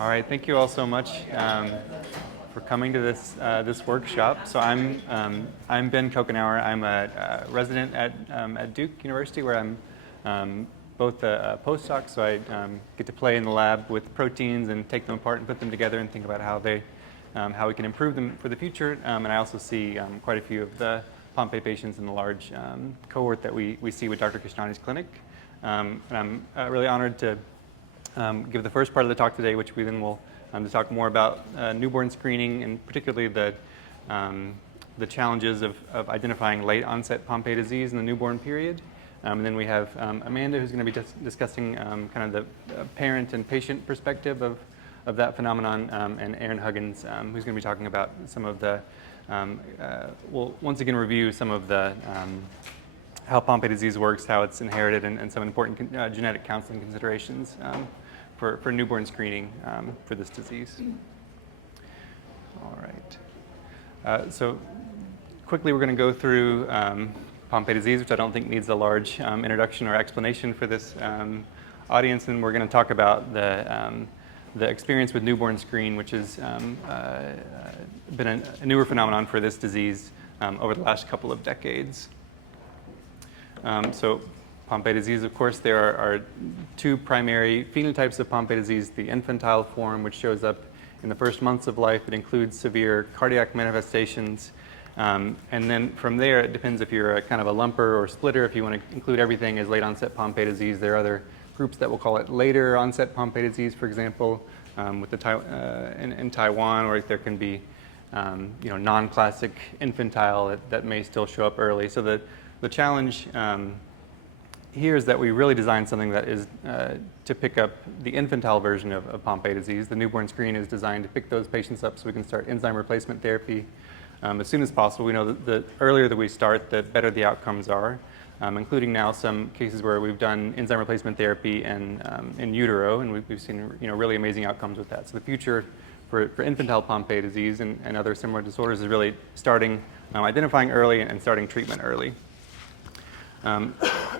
All right, thank you all so much for coming to this workshop. So I'm Ben Kokenauer. I'm a resident at Duke University, where I'm both a postdoc, so I get to play in the lab with proteins and take them apart and put them together and think about how we can improve them for the future. And I also see quite a few of the Pompe patients in the large cohort that we see with Dr. Krishnani's clinic. And I'm really honored to give the first part of the talk today, which we then will to talk more about newborn screening, and particularly the challenges of identifying late-onset Pompe disease in the newborn period. And then we have Amanda, who's going to be discussing kind of the parent and patient perspective of that phenomenon, and Erin Huggins, who's going to be talking about some of the, we'll once again review some of the how Pompe disease works, how it's inherited, and some important genetic counseling considerations for newborn screening for this disease. All right. So quickly, we're going to go through Pompe disease, which I don't think needs a large introduction or explanation for this audience, and we're going to talk about the experience with newborn screen, which has been a newer phenomenon for this disease over the last couple of decades. So Pompe disease, of course, there are two primary phenotypes of Pompe disease: the infantile form, which shows up in the first months of life. It includes severe cardiac manifestations. And then from there, it depends if you're a kind of a lumper or splitter. If you want to include everything as late-onset Pompe disease, there are other groups that will call it later-onset Pompe disease, for example, with in Taiwan, or there can be non-classic infantile that may still show up early. So the challenge here is that we really designed something that is to pick up the infantile version of Pompe disease. The newborn screen is designed to pick those patients up so we can start enzyme replacement therapy as soon as possible. We know that the earlier that we start, the better the outcomes are, including now some cases where we've done enzyme replacement therapy in utero, and we've seen really amazing outcomes with that. So the future for infantile Pompe disease and other similar disorders is really starting, identifying early and starting treatment early.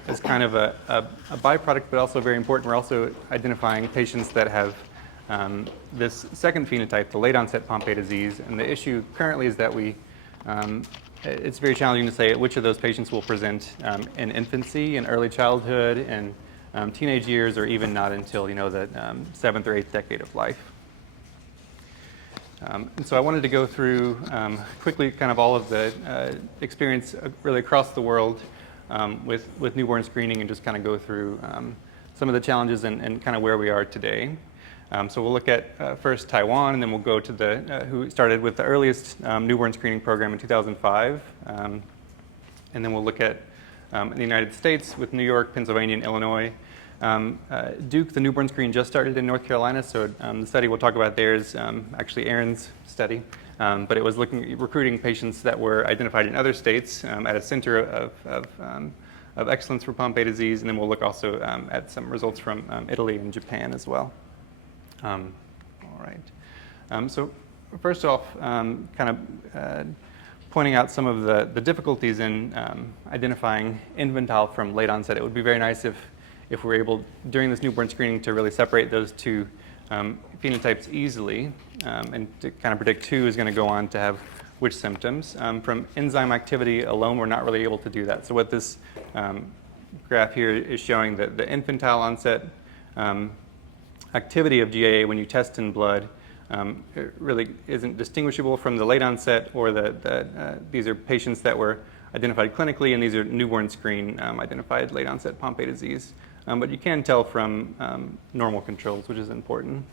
As kind of a byproduct, but also very important, we're also identifying patients that have this second phenotype, the late-onset Pompe disease. And the issue currently is that it's very challenging to say which of those patients will present in infancy, in early childhood, in teenage years, or even not until the 7th or 8th decade of life. And so I wanted to go through quickly kind of all of the experience really across the world with newborn screening, and just kind of go through some of the challenges and kind of where we are today. So we'll look at first Taiwan, and then we'll go to who started with the earliest newborn screening program in 2005. And then we'll look at in the United States with New York, Pennsylvania, and Illinois. Duke, the newborn screen just started in North Carolina, so the study we'll talk about there is actually Erin's study. But it was recruiting patients that were identified in other states at a center of excellence for Pompe disease, and then we'll look also at some results from Italy and Japan as well. All right. So first off, kind of pointing out some of the difficulties in identifying infantile from late onset. It would be very nice if we're able, during this newborn screening, to really separate those two phenotypes easily, and to kind of predict who is going to go on to have which symptoms. From enzyme activity alone, we're not really able to do that. So what this graph here is showing, that the infantile onset activity of GAA when you test in blood it really isn't distinguishable from the late onset, or these are patients that were identified clinically, and these are newborn screen identified late onset Pompe disease. But you can tell from normal controls, which is important.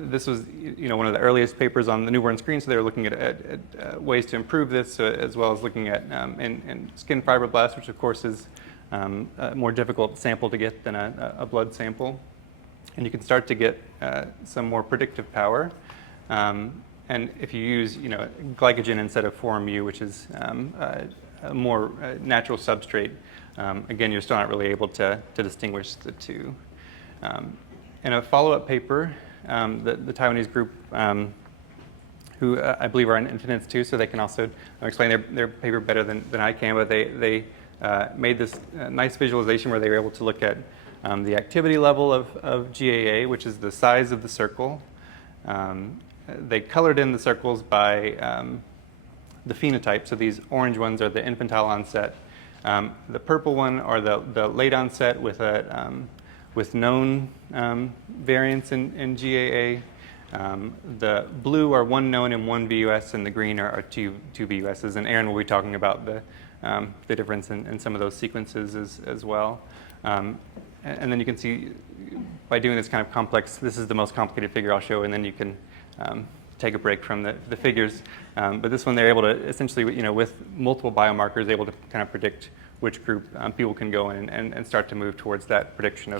This was one of the earliest papers on the newborn screen, so they were looking at ways to improve this, as well as looking at in skin fibroblasts, which of course is a more difficult sample to get than a blood sample. And you can start to get some more predictive power. And if you use glycogen instead of Form U, which is a more natural substrate, again, you're still not really able to distinguish the two. In a follow-up paper, the Taiwanese group, who I believe are in attendance too, so they can also explain their paper better than I can, but they made this nice visualization where they were able to look at the activity level of GAA, which is the size of the circle. They colored in the circles by the phenotype. So these orange ones are the infantile onset. The purple one are the late onset with known variants in GAA. The blue are one known and one VUS, and the green are two VUSs. And Erin will be talking about the difference in some of those sequences as well. And then you can see by doing this kind of complex, this is the most complicated figure I'll show, and then you can take a break from the figures. But this one, they're able to essentially, with multiple biomarkers, able to kind of predict which group people can go in and start to move towards that prediction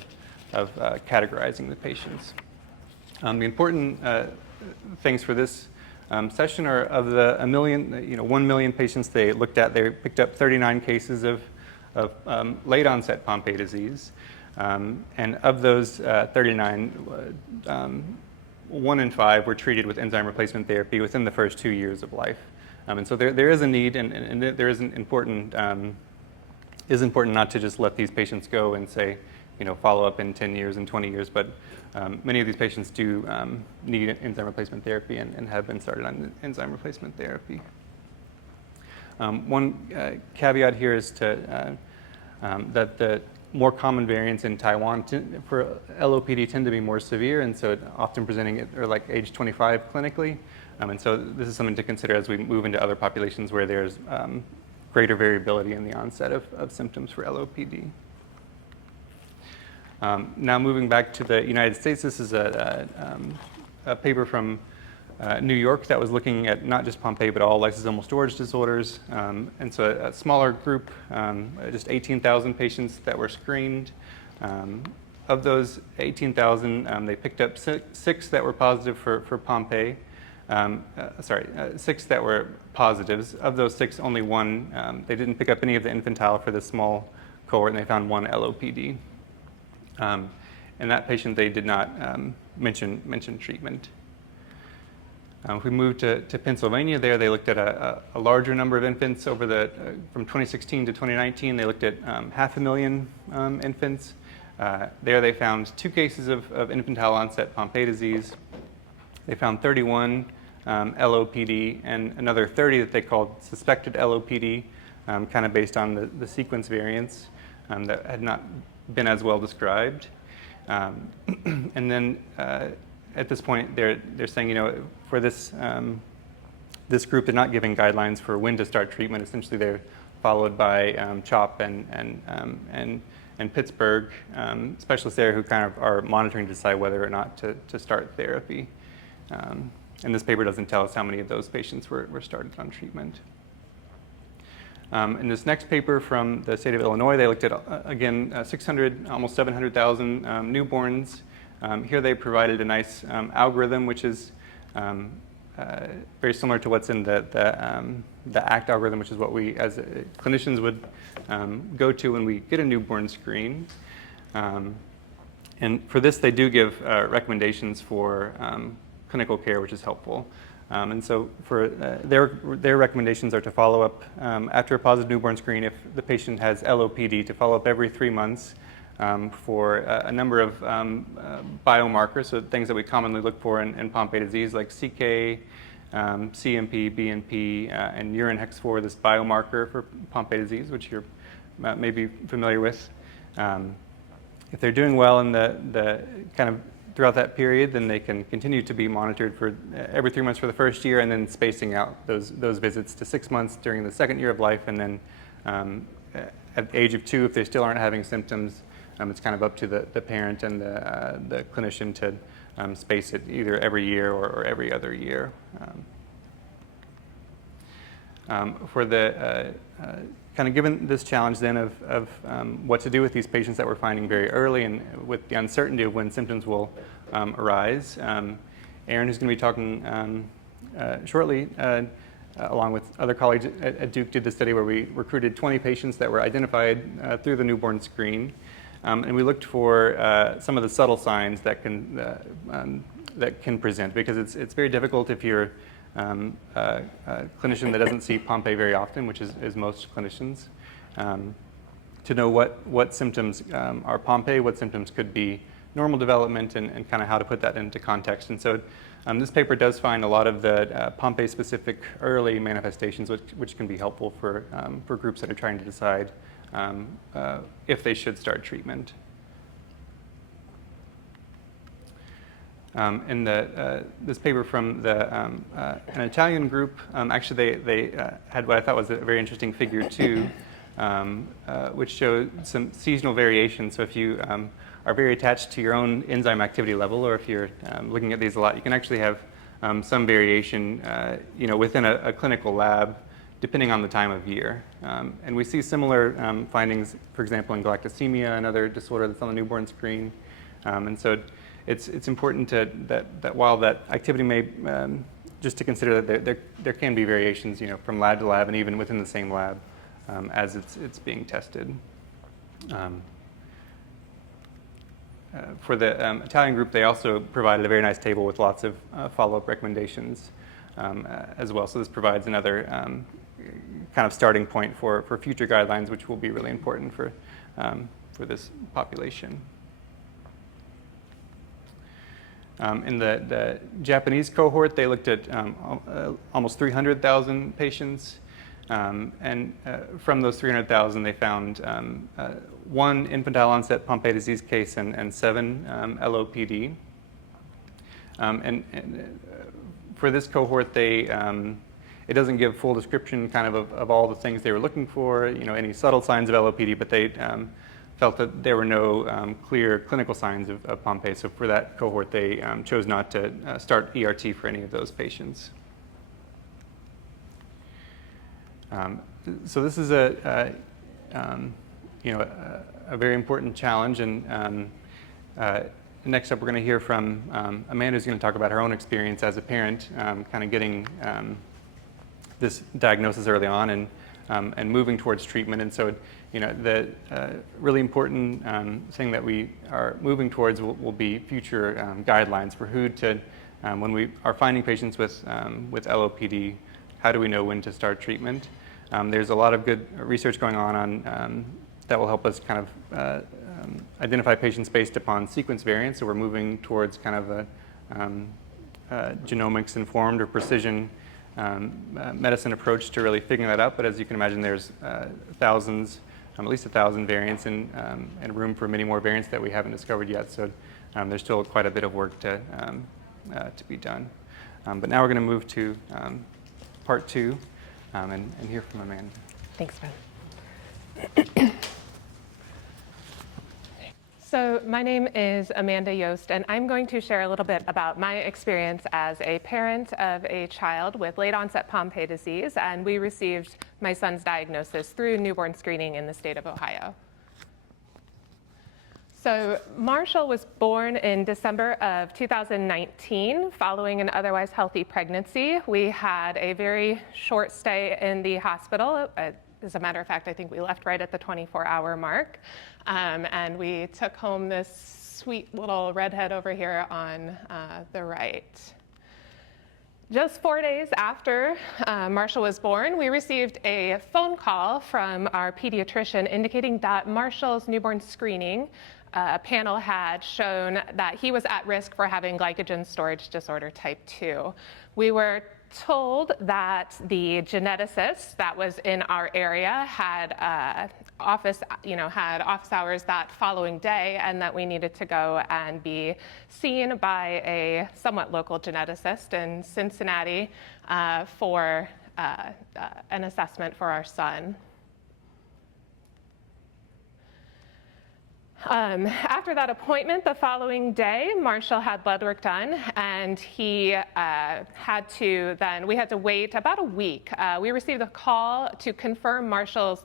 of categorizing the patients. The important things for this session are of the 1 million patients they looked at, they picked up 39 cases of late onset Pompe disease. And of those 39, 1 in 5 were treated with enzyme replacement therapy within the first 2 years of life. And so there is a need, and there is important not to just let these patients go and say, follow up in 10 years and 20 years, but many of these patients do need enzyme replacement therapy and have been started on enzyme replacement therapy. One caveat here is that the more common variants in Taiwan for LOPD tend to be more severe, and so often presenting at like age 25 clinically. And so this is something to consider as we move into other populations where there's greater variability in the onset of symptoms for LOPD. Now moving back to the United States, this is a paper from New York that was looking at not just Pompe, but all lysosomal storage disorders. And so a smaller group, just 18,000 patients that were screened. Of those 18,000, they picked up six that were positive for Pompe. 6 that were positives. Of those 6, only one, they didn't pick up any of the infantile for this small cohort, and they found one LOPD. And that patient, they did not mention treatment. If we move to Pennsylvania, there they looked at a larger number of infants over from 2016 to 2019. They looked at 500,000 infants. There they found 2 cases of infantile onset Pompe disease. They found 31 LOPD and another 30 that they called suspected LOPD, kind of based on the sequence variants that had not been as well described. And then at this point, they're saying, for this group, they're not giving guidelines for when to start treatment. Essentially, they're followed by CHOP and Pittsburgh specialists there who kind of are monitoring to decide whether or not to start therapy. And this paper doesn't tell us how many of those patients were started on treatment. In this next paper from the state of Illinois, they looked at, again, 600, almost 700,000 newborns. Here they provided a nice algorithm, which is very similar to what's in the ACT algorithm, which is what we as clinicians would go to when we get a newborn screen. And for this, they do give recommendations for clinical care, which is helpful. And so for their recommendations are to follow up after a positive newborn screen if the patient has LOPD, to follow up every 3 months for a number of biomarkers, so things that we commonly look for in Pompe disease, like CK, CMP, BNP, and urine hex4, this biomarker for Pompe disease, which you're maybe familiar with. If they're doing well in the kind of throughout that period, then they can continue to be monitored for every 3 months for the first year, and then spacing out those visits to 6 months during the second year of life, and then at the age of 2, if they still aren't having symptoms, it's kind of up to the parent and the clinician to space it either every year or every other year. For the kind of given this challenge then of what to do with these patients that we're finding very early and with the uncertainty of when symptoms will arise, Erin, who's going to be talking shortly, along with other colleagues at Duke, did the study where we recruited 20 patients that were identified through the newborn screen. And we looked for some of the subtle signs that can present, because it's very difficult if you're a clinician that doesn't see Pompe very often, which is most clinicians, to know what symptoms are Pompe, what symptoms could be normal development, and kind of how to put that into context. And so this paper does find a lot of the Pompe-specific early manifestations, which can be helpful for groups that are trying to decide if they should start treatment. In this paper from an Italian group, actually they had what I thought was a very interesting figure too, which showed some seasonal variation. So if you are very attached to your own enzyme activity level, or if you're looking at these a lot, you can actually have some variation, within a clinical lab, depending on the time of year. And we see similar findings, for example, in galactosemia, another disorder that's on the newborn screen. And so it's important that while that activity may, just to consider that there can be variations, from lab to lab and even within the same lab as it's being tested. For the Italian group, they also provided a very nice table with lots of follow-up recommendations as well. So this provides another kind of starting point for future guidelines, which will be really important for this population. In the Japanese cohort, they looked at almost 300,000 patients. And from those 300,000, they found 1 infantile-onset Pompe disease case and 7 LOPD. And for this cohort, it doesn't give full description kind of all the things they were looking for, any subtle signs of LOPD, but they felt that there were no clear clinical signs of Pompe. So for that cohort, they chose not to start ERT for any of those patients. So this is a very important challenge, and next up we're going to hear from Amanda, who's going to talk about her own experience as a parent, kind of getting this diagnosis early on and moving towards treatment. And so, the really important thing that we are moving towards will be future guidelines for who to, when we are finding patients with LOPD, how do we know when to start treatment? There's a lot of good research going on that will help us kind of identify patients based upon sequence variants. So we're moving towards kind of a genomics-informed or precision medicine approach to really figuring that out. But as you can imagine, there's thousands, at least 1,000 variants, and room for many more variants that we haven't discovered yet. So there's still quite a bit of work to be done. But now we're going to move to part 2. And hear from Amanda. Thanks, Ben. So my name is Amanda Yost, and I'm going to share a little bit about my experience as a parent of a child with late-onset Pompe disease, and we received my son's diagnosis through newborn screening in the state of Ohio. So Marshall was born in December of 2019 following an otherwise healthy pregnancy. We had a very short stay in the hospital. As a matter of fact, I think we left right at the 24-hour mark. And we took home this sweet little redhead over here on the right. Just 4 days after Marshall was born, we received a phone call from our pediatrician indicating that Marshall's newborn screening panel had shown that he was at risk for having glycogen storage disorder type 2. We were told that the geneticist that was in our area had office hours that following day, and that we needed to go and be seen by a somewhat local geneticist in Cincinnati for an assessment for our son. After that appointment, the following day, Marshall had blood work done, and we had to wait about a week. We received a call to confirm Marshall's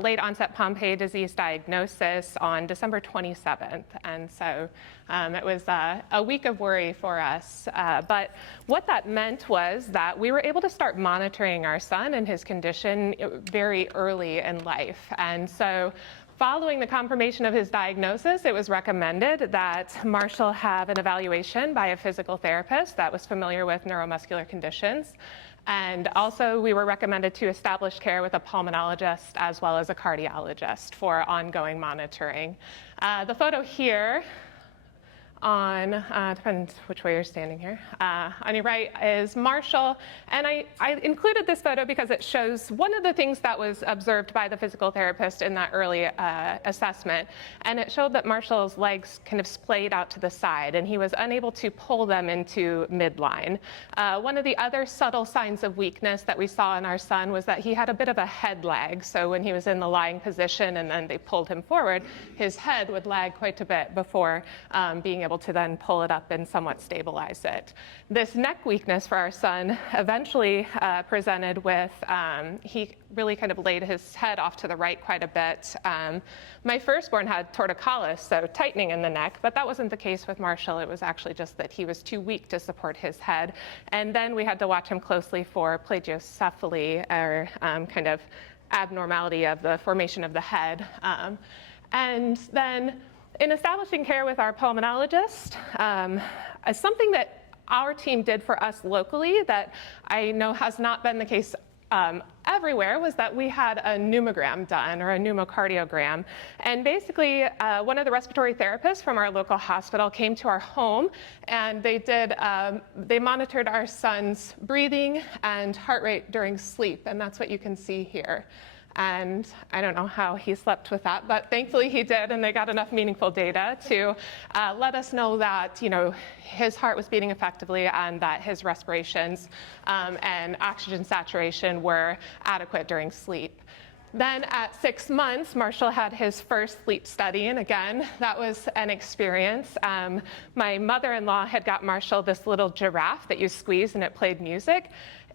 late-onset Pompe disease diagnosis on December 27th, and so it was a week of worry for us. But what that meant was that we were able to start monitoring our son and his condition very early in life, and so following the confirmation of his diagnosis, it was recommended that Marshall have an evaluation by a physical therapist that was familiar with neuromuscular conditions. And also, we were recommended to establish care with a pulmonologist as well as a cardiologist for ongoing monitoring. The photo here on, depends which way you're standing here, on your right is Marshall. And I included this photo because it shows one of the things that was observed by the physical therapist in that early assessment. And it showed that Marshall's legs kind of splayed out to the side, and he was unable to pull them into midline. One of the other subtle signs of weakness that we saw in our son was that he had a bit of a head lag. So when he was in the lying position and then they pulled him forward, his head would lag quite a bit before being able to then pull it up and somewhat stabilize it. This neck weakness for our son eventually presented with, he really kind of laid his head off to the right quite a bit. My firstborn had torticollis, so tightening in the neck, but that wasn't the case with Marshall. It was actually just that he was too weak to support his head. And then we had to watch him closely for plagiocephaly, or kind of abnormality of the formation of the head. And then in establishing care with our pulmonologist, something that our team did for us locally that I know has not been the case everywhere was that we had a pneumogram done, or a pneumocardiogram. And basically, one of the respiratory therapists from our local hospital came to our home, and they monitored our son's breathing and heart rate during sleep, and that's what you can see here. And I don't know how he slept with that, but thankfully he did, and they got enough meaningful data to let us know that, his heart was beating effectively and that his respirations and oxygen saturation were adequate during sleep. Then at 6 months, Marshall had his first sleep study, and again, that was an experience. My mother-in-law had got Marshall this little giraffe that you squeeze and it played music.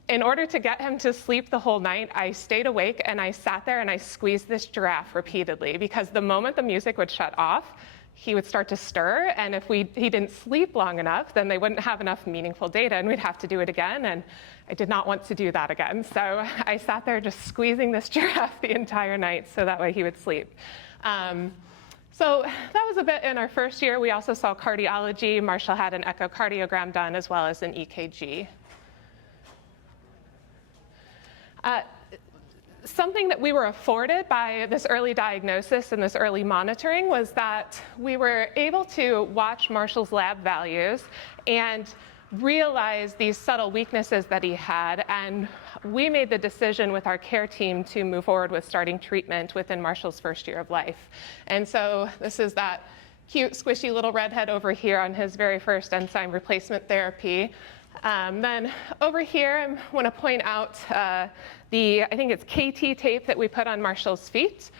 In order to get him to sleep the whole night, I stayed awake and I sat there and I squeezed this giraffe repeatedly, because the moment the music would shut off, he would start to stir, and if he didn't sleep long enough, then they wouldn't have enough meaningful data and we'd have to do it again, and I did not want to do that again. So I sat there just squeezing this giraffe the entire night so that way he would sleep. So that was a bit in our first year. We also saw cardiology. Marshall had an echocardiogram done as well as an EKG. Something that we were afforded by this early diagnosis and this early monitoring was that we were able to watch Marshall's lab values and realize these subtle weaknesses that he had, and we made the decision with our care team to move forward with starting treatment within Marshall's first year of life. And so this is that cute, squishy little redhead over here on his very first enzyme replacement therapy. Then over here, I want to point out I think it's KT tape that we put on Marshall's feet.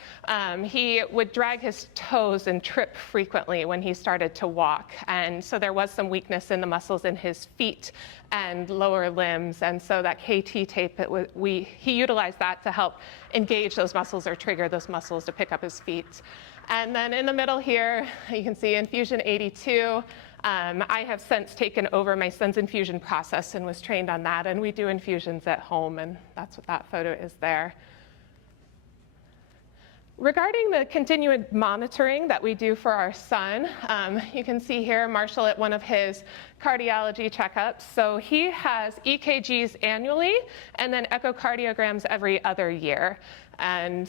He would drag his toes and trip frequently when he started to walk. And so there was some weakness in the muscles in his feet and lower limbs. And so that KT tape, he utilized that to help engage those muscles or trigger those muscles to pick up his feet. And then in the middle here, you can see infusion 82. I have since taken over my son's infusion process and was trained on that, and we do infusions at home, and that's what that photo is there. Regarding the continued monitoring that we do for our son, you can see here Marshall at one of his cardiology checkups. So he has EKGs annually and then echocardiograms every other year, and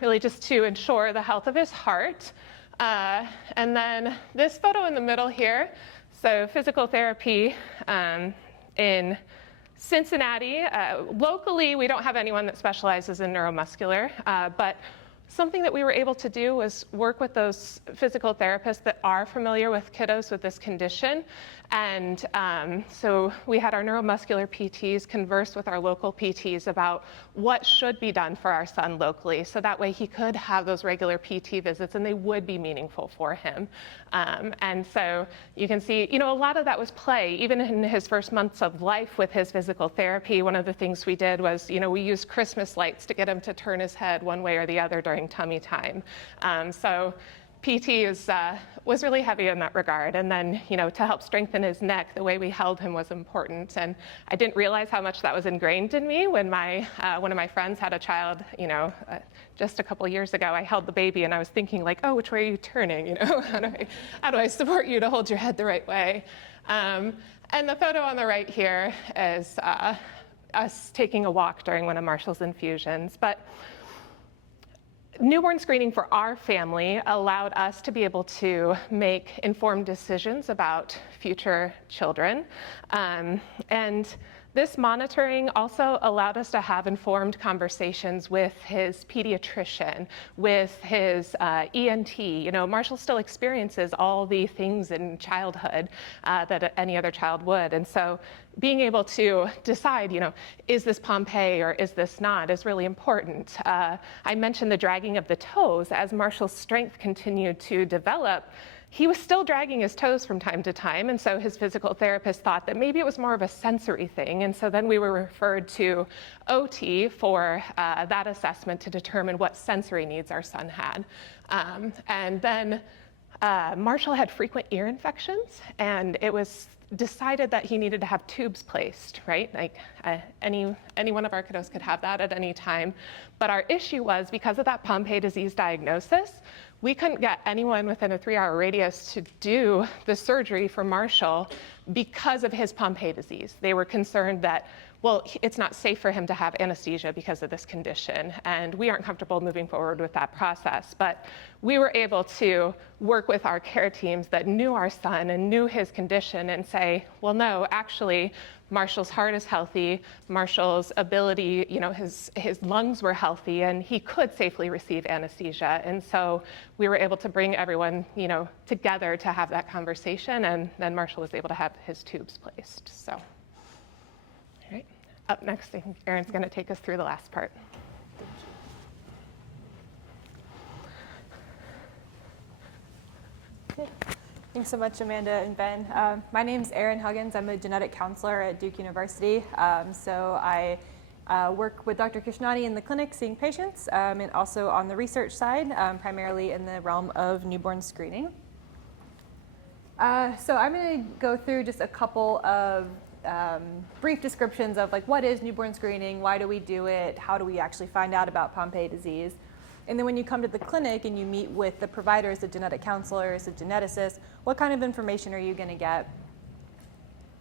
really just to ensure the health of his heart. And then this photo in the middle here, so physical therapy in Cincinnati. Locally, we don't have anyone that specializes in neuromuscular, but something that we were able to do was work with those physical therapists that are familiar with kiddos with this condition. And so we had our neuromuscular PTs converse with our local PTs about what should be done for our son locally, so that way he could have those regular PT visits and they would be meaningful for him. And so you can see, a lot of that was play. Even in his first months of life with his physical therapy, one of the things we did was, we used Christmas lights to get him to turn his head one way or the other during tummy time. So PT was really heavy in that regard. And then, to help strengthen his neck, the way we held him was important. And I didn't realize how much that was ingrained in me when one of my friends had a child, just a couple of years ago. I held the baby and I was thinking like, oh, which way are you turning? How do I support you to hold your head the right way? And the photo on the right here is us taking a walk during one of Marshall's infusions. But newborn screening for our family allowed us to be able to make informed decisions about future children. And this monitoring also allowed us to have informed conversations with his pediatrician, with his ENT. You know, Marshall still experiences all the things in childhood that any other child would. And so being able to decide, you know, is this Pompe or is this not, is really important. I mentioned the dragging of the toes. As Marshall's strength continued to develop, he was still dragging his toes from time to time, and so his physical therapist thought that maybe it was more of a sensory thing, and so then we were referred to OT for that assessment to determine what sensory needs our son had. And then Marshall had frequent ear infections, and it was decided that he needed to have tubes placed, right? Like any one of our kiddos could have that at any time. But our issue was, because of that Pompe disease diagnosis, we couldn't get anyone within a 3-hour radius to do the surgery for Marshall because of his Pompe disease. They were concerned that, well, it's not safe for him to have anesthesia because of this condition, and we aren't comfortable moving forward with that process. But we were able to work with our care teams that knew our son and knew his condition and say, well, no, actually, Marshall's heart is healthy, Marshall's ability, you know, his lungs were healthy, and he could safely receive anesthesia. And so we were able to bring everyone, you know, together to have that conversation, and then Marshall was able to have his tubes placed. So, all right, up next, I think Erin's going to take us through the last part. Thanks so much, Amanda and Ben. My name is Erin Huggins. I'm a genetic counselor at Duke University. So I work with Dr. Krishnani in the clinic seeing patients, and also on the research side, primarily in the realm of newborn screening. So I'm going to go through just a couple of brief descriptions of like what is newborn screening, why do we do it, how do we actually find out about Pompe disease. And then when you come to the clinic and you meet with the providers, the genetic counselors, the geneticists, what kind of information are you going to get?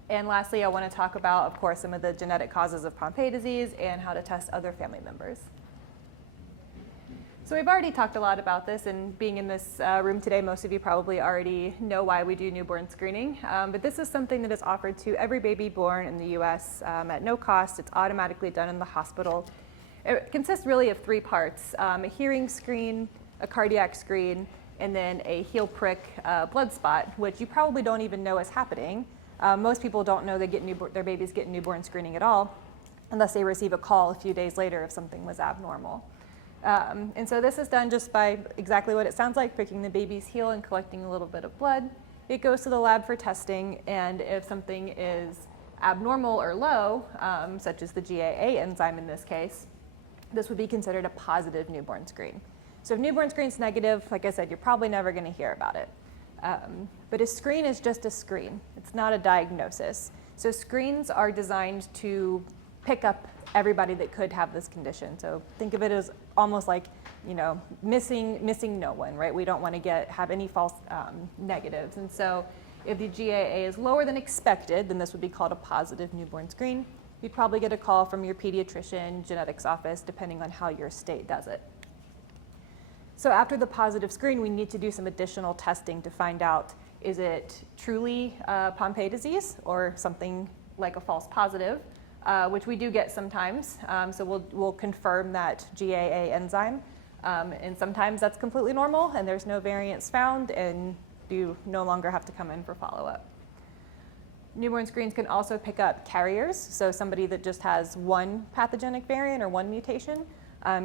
And lastly, I want to talk about, of course, some of the genetic causes of Pompe disease and how to test other family members. So we've already talked a lot about this, and being in this room today, most of you probably already know why we do newborn screening. But this is something that is offered to every baby born in the US at no cost. It's automatically done in the hospital. It consists really of 3 parts, a hearing screen, a cardiac screen, and then a heel prick blood spot, which you probably don't even know is happening. Most people don't know their babies get newborn screening at all unless they receive a call a few days later if something was abnormal. And so this is done just by exactly what it sounds like, pricking the baby's heel and collecting a little bit of blood. It goes to the lab for testing, and if something is abnormal or low, such as the GAA enzyme in this case, this would be considered a positive newborn screen. So if newborn screen's negative, like I said, you're probably never going to hear about it. But a screen is just a screen. It's not a diagnosis. So screens are designed to pick up everybody that could have this condition. So think of it as almost like, you know, missing no one, right? We don't want to have any false negatives. And so if the GAA is lower than expected, then this would be called a positive newborn screen. You'd probably get a call from your pediatrician, genetics office, depending on how your state does it. So after the positive screen, we need to do some additional testing to find out, is it truly Pompe disease or something like a false positive, which we do get sometimes. So we'll confirm that GAA enzyme. And sometimes that's completely normal and there's no variants found, and you no longer have to come in for follow-up. Newborn screens can also pick up carriers, so somebody that just has one pathogenic variant or one mutation.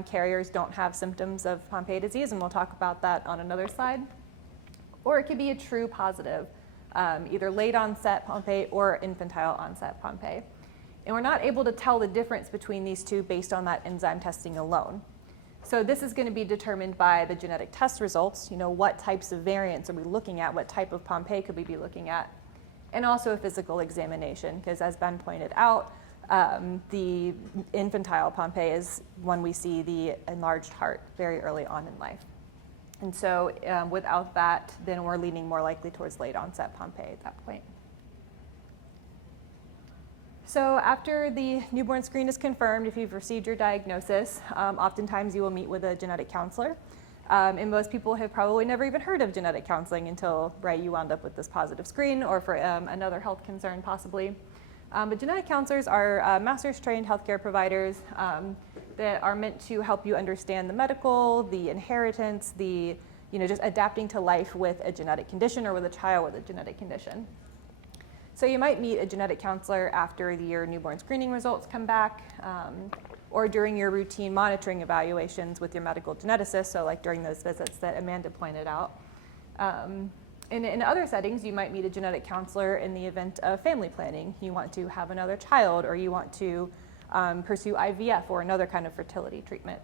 Carriers don't have symptoms of Pompe disease, and we'll talk about that on another slide. Or it could be a true positive, either late-onset Pompe or infantile-onset Pompe. And we're not able to tell the difference between these two based on that enzyme testing alone. So this is going to be determined by the genetic test results. You know, what types of variants are we looking at? What type of Pompe could we be looking at? And also a physical examination, because as Ben pointed out, the infantile Pompe is when we see the enlarged heart very early on in life. And so without that, then we're leaning more likely towards late onset Pompe at that point. So after the newborn screen is confirmed, if you've received your diagnosis, oftentimes you will meet with a genetic counselor. And most people have probably never even heard of genetic counseling until, right, you wound up with this positive screen or for another health concern possibly. But genetic counselors are master's trained healthcare providers that are meant to help you understand the medical, the inheritance, the, just adapting to life with a genetic condition or with a child with a genetic condition. So you might meet a genetic counselor after your newborn screening results come back, or during your routine monitoring evaluations with your medical geneticist, so like during those visits that Amanda pointed out. In other settings, you might meet a genetic counselor in the event of family planning. You want to have another child, or you want to pursue IVF or another kind of fertility treatment.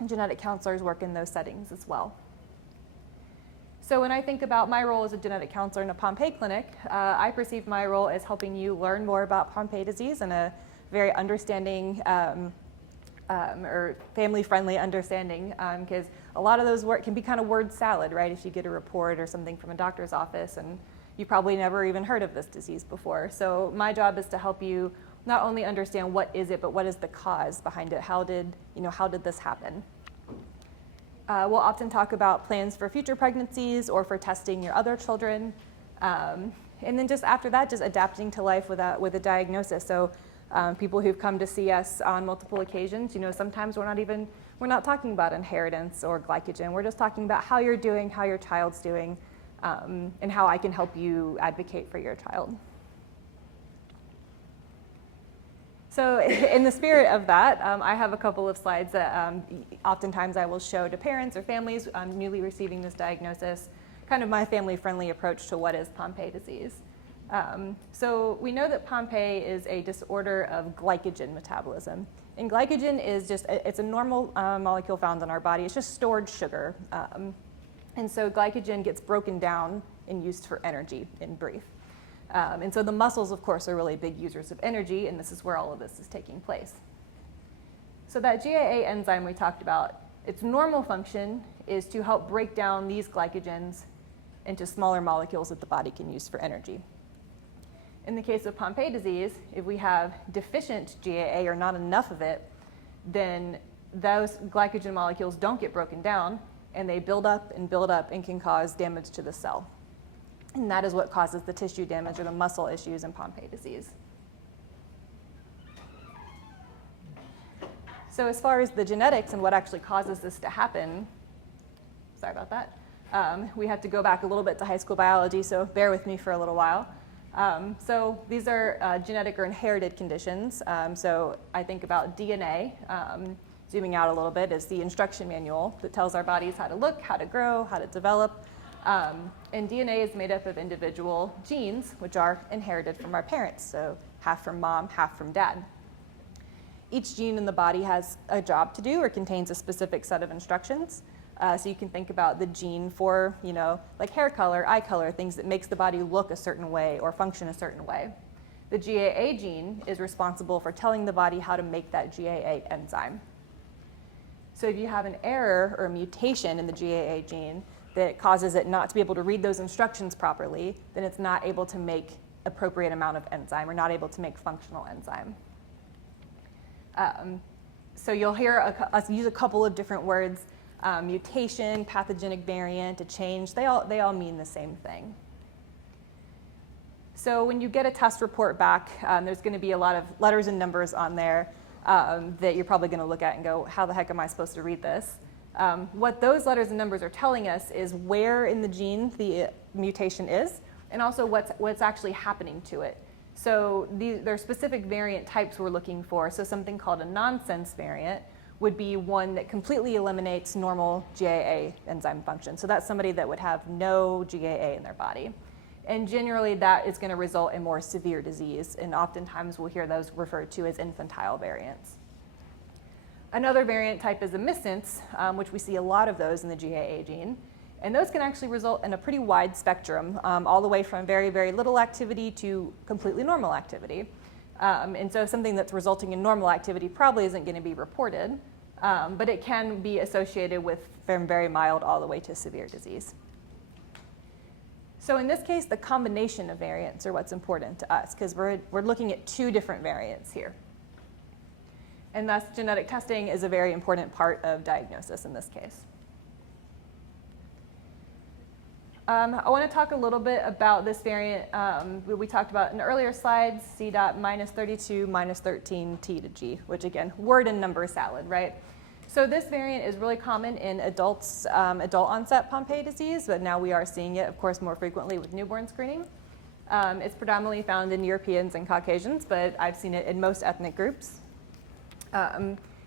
And genetic counselors work in those settings as well. So when I think about my role as a genetic counselor in a Pompe clinic, I perceive my role as helping you learn more about Pompe disease in a very understanding or family-friendly understanding, because a lot of those can be kind of word salad, right? If you get a report or something from a doctor's office and you probably never even heard of this disease before. So my job is to help you not only understand what is it, but what is the cause behind it? How did this happen? We'll often talk about plans for future pregnancies or for testing your other children. And then just after that, just adapting to life with a diagnosis. So people who've come to see us on multiple occasions, sometimes we're not talking about inheritance or glycogen. We're just talking about how you're doing, how your child's doing, and how I can help you advocate for your child. So in the spirit of that, I have a couple of slides that oftentimes I will show to parents or families newly receiving this diagnosis, kind of my family-friendly approach to what is Pompe disease. So we know that Pompe is a disorder of glycogen metabolism. And glycogen is it's a normal molecule found in our body. It's just stored sugar. And so glycogen gets broken down and used for energy, in brief. And so the muscles, of course, are really big users of energy, and this is where all of this is taking place. So that GAA enzyme we talked about, its normal function is to help break down these glycogens into smaller molecules that the body can use for energy. In the case of Pompe disease, if we have deficient GAA or not enough of it, then those glycogen molecules don't get broken down, and they build up and can cause damage to the cell. And that is what causes the tissue damage or the muscle issues in Pompe disease. So as far as the genetics and what actually causes this to happen, sorry about that, we have to go back a little bit to high school biology, so bear with me for a little while. So these are genetic or inherited conditions. So I think about DNA, zooming out a little bit, is the instruction manual that tells our bodies how to look, how to grow, how to develop. And DNA is made up of individual genes, which are inherited from our parents, so half from mom, half from dad. Each gene in the body has a job to do or contains a specific set of instructions. So you can think about the gene for, like hair color, eye color, things that makes the body look a certain way or function a certain way. The GAA gene is responsible for telling the body how to make that GAA enzyme. So if you have an error or a mutation in the GAA gene that causes it not to be able to read those instructions properly, then it's not able to make appropriate amount of enzyme or not able to make functional enzyme. So you'll hear us use a couple of different words, mutation, pathogenic variant, a change, they all mean the same thing. So when you get a test report back, there's going to be a lot of letters and numbers on there that you're probably going to look at and go, how the heck am I supposed to read this? What those letters and numbers are telling us is where in the gene the mutation is, and also what's actually happening to it. So there are specific variant types we're looking for. So something called a nonsense variant would be one that completely eliminates normal GAA enzyme function. So that's somebody that would have no GAA in their body. And generally that is going to result in more severe disease, and oftentimes we'll hear those referred to as infantile variants. Another variant type is a missense, which we see a lot of those in the GAA gene. And those can actually result in a pretty wide spectrum, all the way from very, very little activity to completely normal activity. And so something that's resulting in normal activity probably isn't going to be reported, but it can be associated with from very mild all the way to severe disease. So in this case, the combination of variants are what's important to us because we're looking at two different variants here. And thus, genetic testing is a very important part of diagnosis in this case. I want to talk a little bit about this variant we talked about in earlier slides, C.-32, -13, T to G, which again, word and number salad, right? So this variant is really common in adults, adult onset Pompe disease, but now we are seeing it, of course, more frequently with newborn screening. It's predominantly found in Europeans and Caucasians, but I've seen it in most ethnic groups.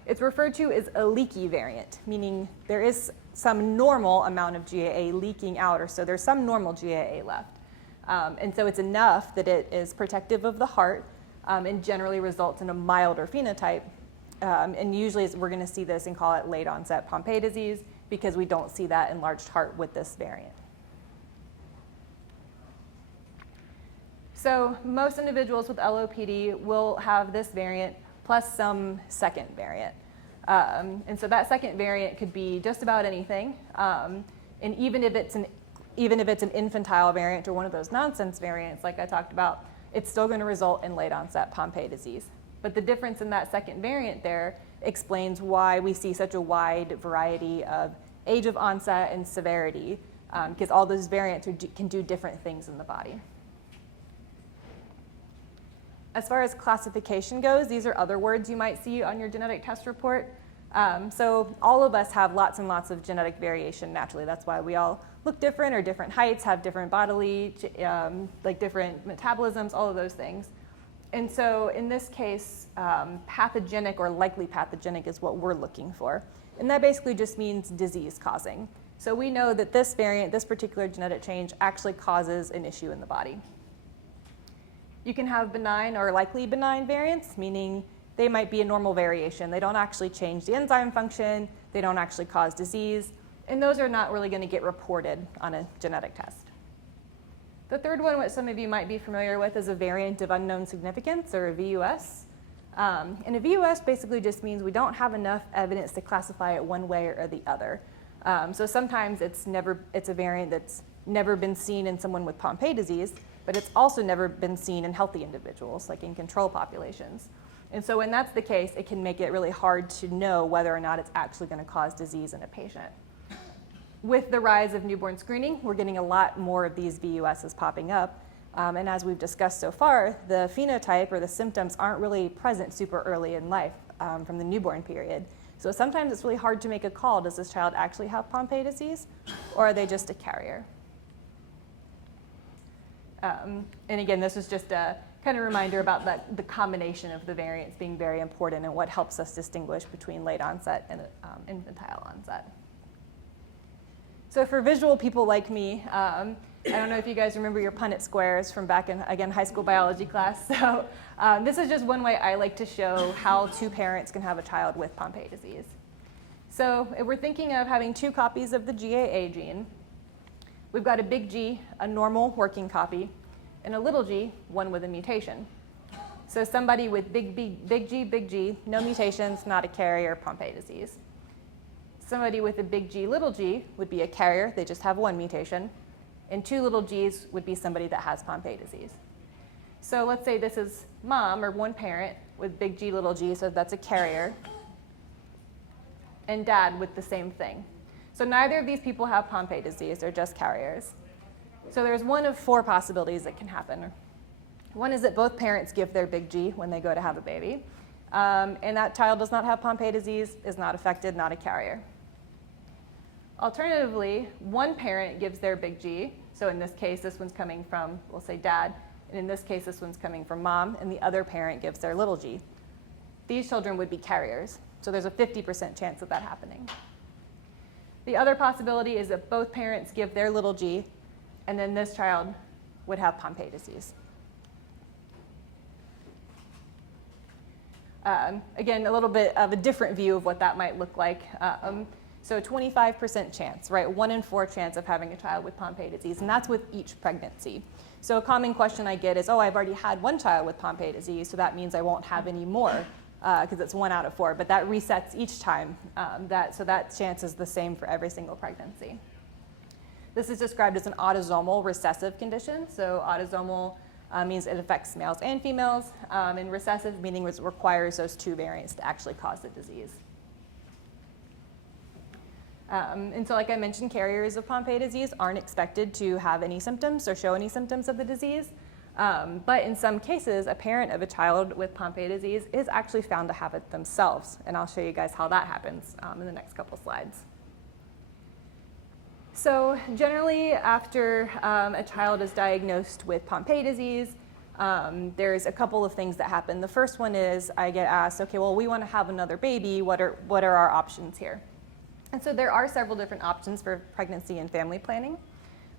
It's referred to as a leaky variant, meaning there is some normal amount of GAA leaking out, or so there's some normal GAA left. And so it's enough that it is protective of the heart and generally results in a milder phenotype. And usually we're going to see this and call it late onset Pompe disease because we don't see that enlarged heart with this variant. So most individuals with LOPD will have this variant plus some second variant. And so that second variant could be just about anything. And even if it's an infantile variant or one of those nonsense variants like I talked about, it's still going to result in late onset Pompe disease. But the difference in that second variant there explains why we see such a wide variety of age of onset and severity, because all those variants can do different things in the body. As far as classification goes, these are other words you might see on your genetic test report. So all of us have lots and lots of genetic variation naturally. That's why we all look different, or different heights, have different bodily, like different metabolisms, all of those things. And so in this case, pathogenic or likely pathogenic is what we're looking for. And that basically just means disease causing. So we know that this variant, this particular genetic change, actually causes an issue in the body. You can have benign or likely benign variants, meaning they might be a normal variation. They don't actually change the enzyme function. They don't actually cause disease. And those are not really going to get reported on a genetic test. The third one, which some of you might be familiar with, is a variant of unknown significance, or a VUS. And a VUS basically just means we don't have enough evidence to classify it one way or the other. So sometimes it's a variant that's never been seen in someone with Pompe disease, but it's also never been seen in healthy individuals, like in control populations. And so when that's the case, it can make it really hard to know whether or not it's actually going to cause disease in a patient. With the rise of newborn screening, we're getting a lot more of these VUSs popping up. And as we've discussed so far, the phenotype or the symptoms aren't really present super early in life from the newborn period. So sometimes it's really hard to make a call. Does this child actually have Pompe disease, or are they just a carrier? And again, this is just a kind of reminder about the combination of the variants being very important and what helps us distinguish between late onset and infantile onset. So for visual people like me, I don't know if you guys remember your Punnett squares from back in, again, high school biology class. So this is just one way I like to show how two parents can have a child with Pompe disease. So if we're thinking of having two copies of the GAA gene, we've got a big G, a normal working copy, and a little g, one with a mutation. So somebody with big G, no mutations, not a carrier, Pompe disease. Somebody with a big G, little g would be a carrier, they just have one mutation. And two little g's would be somebody that has Pompe disease. So let's say this is mom, or one parent, with big G, little g, so that's a carrier. And dad with the same thing. So neither of these people have Pompe disease, they're just carriers. So there's one of four possibilities that can happen. One is that both parents give their big G when they go to have a baby, and that child does not have Pompe disease, is not affected, not a carrier. Alternatively, one parent gives their big G, so in this case, this one's coming from, we'll say dad, and in this case, this one's coming from mom, and the other parent gives their little g. These children would be carriers, so there's a 50% chance of that happening. The other possibility is that both parents give their little g, and then this child would have Pompe disease. Again, a little bit of a different view of what that might look like. So 25% chance, right? 1 in 4 chance of having a child with Pompe disease, and that's with each pregnancy. So a common question I get is, oh, I've already had one child with Pompe disease, so that means I won't have any more, because it's 1 out of 4, but that resets each time. So that chance is the same for every single pregnancy. This is described as an autosomal recessive condition. So autosomal means it affects males and females, and recessive meaning it requires those two variants to actually cause the disease. And so like I mentioned, carriers of Pompe disease aren't expected to have any symptoms or show any symptoms of the disease. But in some cases, a parent of a child with Pompe disease is actually found to have it themselves. And I'll show you guys how that happens in the next couple slides. So generally, after a child is diagnosed with Pompe disease, there's a couple of things that happen. The first one is I get asked, okay, well, we want to have another baby. What are our options here? And so there are several different options for pregnancy and family planning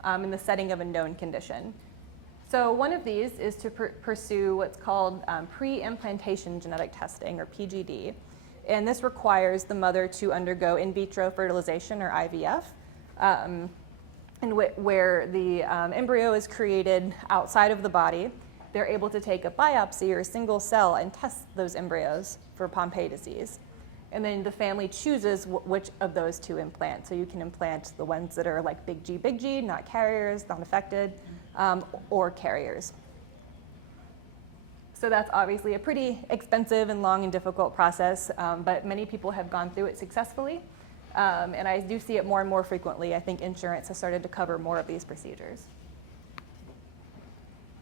in the setting of a known condition. So one of these is to pursue what's called pre-implantation genetic testing, or PGD. And this requires the mother to undergo in vitro fertilization, or IVF, where the embryo is created outside of the body. They're able to take a biopsy or a single cell and test those embryos for Pompe disease. And then the family chooses which of those to implant. So you can implant the ones that are like big G, not carriers, not affected, or carriers. So that's obviously a pretty expensive and long and difficult process, but many people have gone through it successfully. And I do see it more and more frequently. I think insurance has started to cover more of these procedures.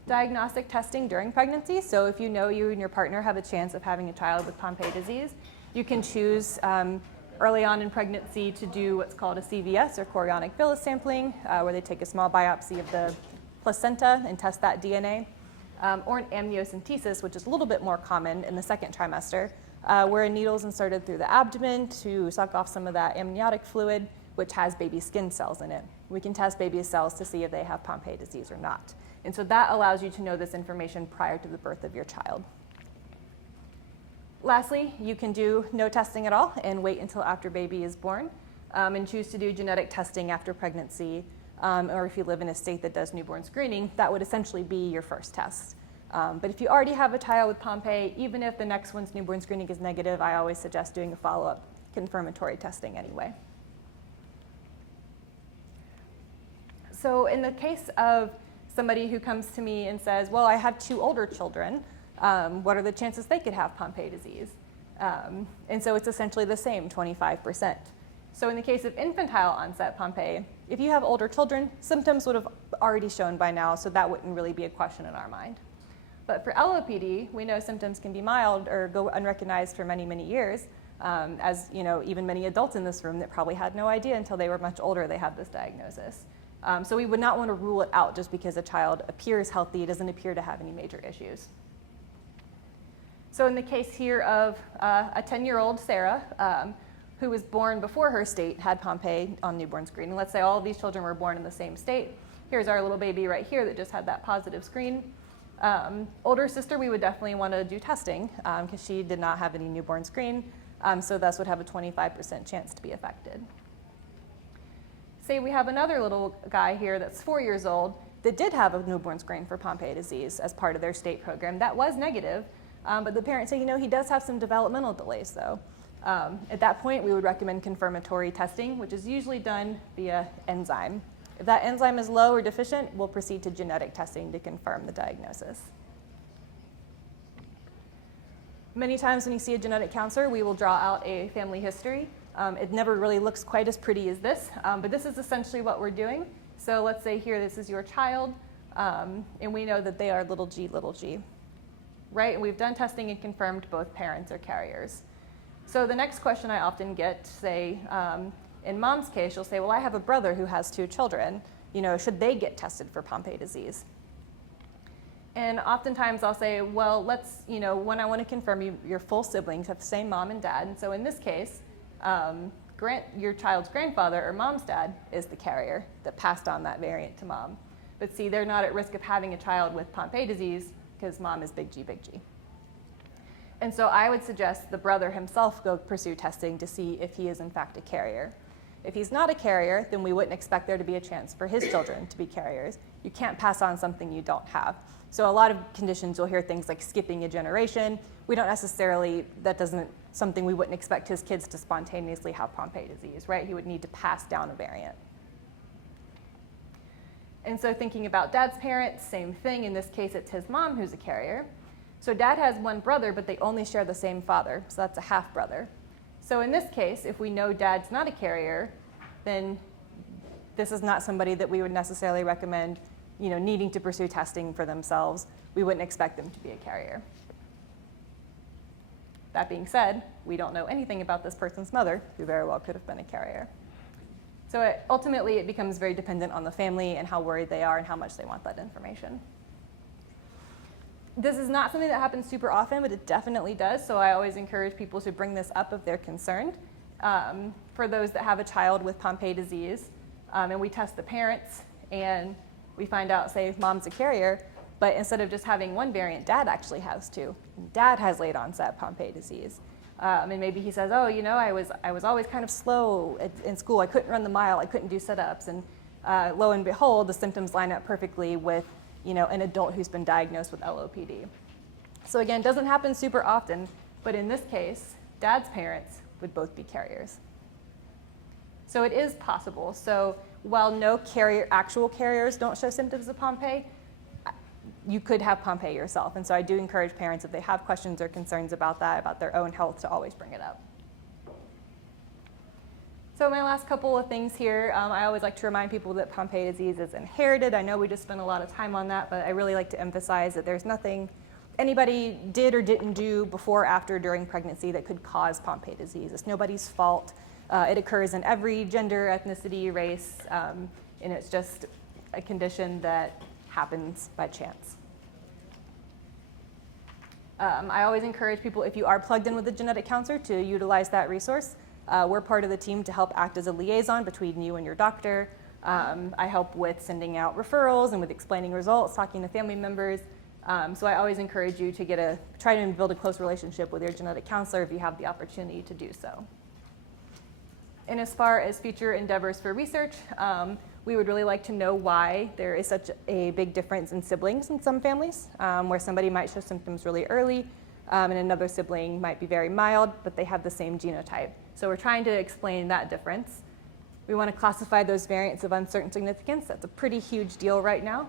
Diagnostic testing during pregnancy. So if you know you and your partner have a chance of having a child with Pompe disease, you can choose early on in pregnancy to do what's called a CVS, or chorionic villus sampling, where they take a small biopsy of the placenta and test that DNA, or an amniocentesis, which is a little bit more common in the second trimester, where a needle is inserted through the abdomen to suck off some of that amniotic fluid, which has baby skin cells in it. We can test baby cells to see if they have Pompe disease or not. And so that allows you to know this information prior to the birth of your child. Lastly, you can do no testing at all and wait until after baby is born, and choose to do genetic testing after pregnancy, or if you live in a state that does newborn screening, that would essentially be your first test. But if you already have a child with Pompe, even if the next one's newborn screening is negative, I always suggest doing a follow-up confirmatory testing anyway. So in the case of somebody who comes to me and says, well, I have 2 older children, what are the chances they could have Pompe disease? And so it's essentially the same, 25%. So in the case of infantile-onset Pompe, if you have older children, symptoms would have already shown by now, so that wouldn't really be a question in our mind. But for LOPD, we know symptoms can be mild or go unrecognized for many, many years, as you know, even many adults in this room that probably had no idea until they were much older they had this diagnosis. So we would not want to rule it out just because a child appears healthy, doesn't appear to have any major issues. So in the case here of a 10-year-old Sarah, who was born before her state had Pompe on newborn screening. Let's say all of these children were born in the same state. Here's our little baby right here that just had that positive screen. Older sister, we would definitely want to do testing because she did not have any newborn screen, so thus would have a 25% chance to be affected. Say we have another little guy here that's 4 years old that did have a newborn screen for Pompe disease as part of their state program. That was negative, but the parents say, you know, he does have some developmental delays though. At that point, we would recommend confirmatory testing, which is usually done via enzyme. If that enzyme is low or deficient, we'll proceed to genetic testing to confirm the diagnosis. Many times when you see a genetic counselor, we will draw out a family history. It never really looks quite as pretty as this, but this is essentially what we're doing. So let's say here, this is your child, and we know that they are little g, right? And we've done testing and confirmed both parents are carriers. So the next question I often get, say, in mom's case, she'll say, well, I have a brother who has 2 children. You know, should they get tested for Pompe disease? And oftentimes I'll say, well, let's, you know, when I want to confirm your full siblings have the same mom and dad. And so in this case, your child's grandfather or mom's dad is the carrier that passed on that variant to mom. But see, they're not at risk of having a child with Pompe disease because mom is big G. And so I would suggest the brother himself go pursue testing to see if he is in fact a carrier. If he's not a carrier, then we wouldn't expect there to be a chance for his children to be carriers. You can't pass on something you don't have. So a lot of conditions, you'll hear things like skipping a generation. We don't necessarily, that doesn't something we wouldn't expect his kids to spontaneously have Pompe disease, right? He would need to pass down a variant. And so thinking about dad's parents, same thing. In this case, it's his mom who's a carrier. So dad has one brother, but they only share the same father, so that's a half brother. So in this case, if we know dad's not a carrier, then this is not somebody that we would necessarily recommend, needing to pursue testing for themselves. We wouldn't expect them to be a carrier. That being said, we don't know anything about this person's mother, who very well could have been a carrier. So ultimately, it becomes very dependent on the family and how worried they are and how much they want that information. This is not something that happens super often, but it definitely does. So I always encourage people to bring this up if they're concerned. For those that have a child with Pompe disease, and we test the parents, and we find out, say, mom's a carrier, but instead of just having one variant, dad actually has two. Dad has late-onset Pompe disease. And maybe he says, I was always kind of slow in school. I couldn't run the mile. I couldn't do sit-ups. And lo and behold, the symptoms line up perfectly with an adult who's been diagnosed with LOPD. So again, it doesn't happen super often, but in this case, dad's parents would both be carriers. So it is possible. So while no actual carriers don't show symptoms of Pompe, you could have Pompe yourself. And so I do encourage parents, if they have questions or concerns about that, about their own health, to always bring it up. So my last couple of things here, I always like to remind people that Pompe disease is inherited. I know we just spent a lot of time on that, but I really like to emphasize that there's nothing anybody did or didn't do before, after, during pregnancy that could cause Pompe disease. It's nobody's fault. It occurs in every gender, ethnicity, race, and it's just a condition that happens by chance. I always encourage people, if you are plugged in with a genetic counselor, to utilize that resource. We're part of the team to help act as a liaison between you and your doctor. I help with sending out referrals and with explaining results, talking to family members. So I always encourage you to try to build a close relationship with your genetic counselor if you have the opportunity to do so. And as far as future endeavors for research, we would really like to know why there is such a big difference in siblings in some families, where somebody might show symptoms really early, and another sibling might be very mild, but they have the same genotype. So we're trying to explain that difference. We want to classify those variants of uncertain significance. That's a pretty huge deal right now,